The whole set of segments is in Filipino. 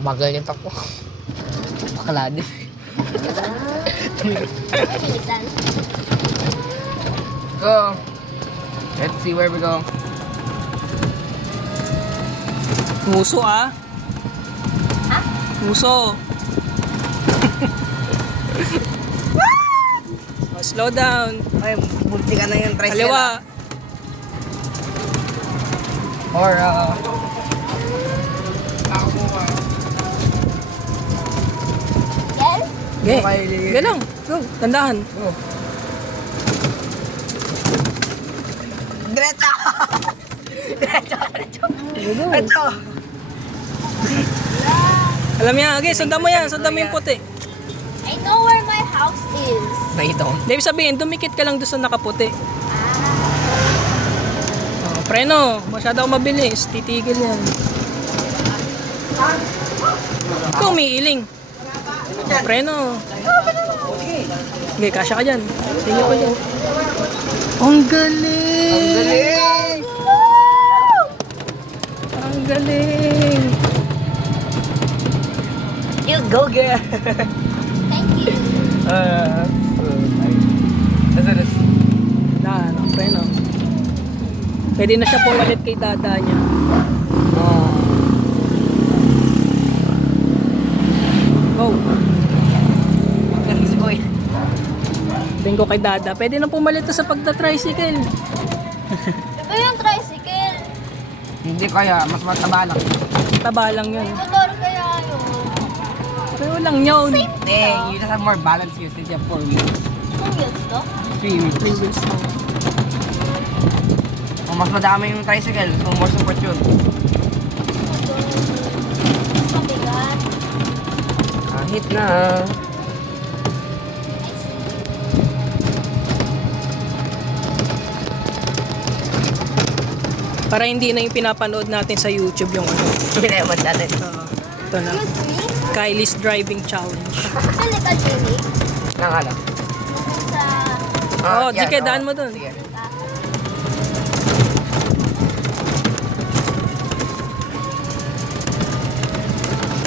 Bagal yung takbo. Bakla din. Bilisan. Go. Let's see where we go. Muso ah. Ha? Muso. Oh, slow down. Ay, bunti ka na yung tricycle. Kaliwa. Or, Yes? Okay. Okay. Sige lang. Go. Tandahan. Go. Diretso! Diretso! Diretso! Alam niya. Okay, sundan mo yan. Sundan mo yung puti. I know where my house is. No, you don't. Ibig sabihin, dumikit ka lang doon sa nakaputi. Oh, preno. Masyado ako mabilis. Titigil yan. Ikaw umiiling. Oh, preno. Okay, kasya ka dyan. Sige ko dyan. Ang galing! Ang galing! Ang galing! You go, girl! Thank you. Na, ano, preno. Pwede na siya pumalit kay dada niya. Go! Galing boy. Tingin ko kay dada. Pwede na pumalit to sa pagta-tricycle. Diba yung tricycle? Hindi kaya, mas mataba lang. Taba lang yun. Motor kaya yun. Pero lang yun. Hindi, you just have more balance here since you have 4 wheels. Kung wheels to? 3 wheels. Kung mas madami yung tricycle, so more support yun. Mas mabigat. Kahit na. Para hindi na yung pinapanood natin sa YouTube yung ano. Pinayaman natin. Ito na. Excuse me? Kylie's Driving Challenge. Saan ka, Jimmy? Nang ano? Sa... Oh, yan, Jike, daan mo dun. Sige.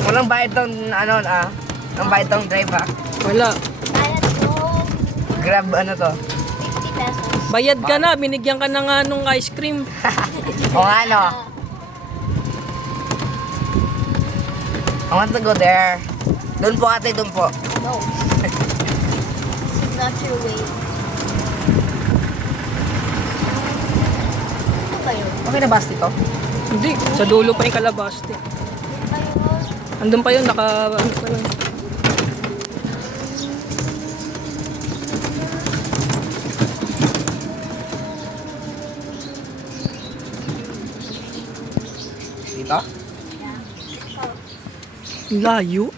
Walang bayad tong ano ang bayad tong drive Wala. Let's go. Grab ano to? 50 pesos. Bayad ka na. Binigyan ka na nga nung ice cream. O nga no. I want to go there. Doon po ate, doon po. No. This is not your way. Ano ba yun? Okay na bus dito? Hindi. Sa dulo pa yung Calabaste. Ano ba yun? Andun pa yun. Ano pa yun. Dito? Layo.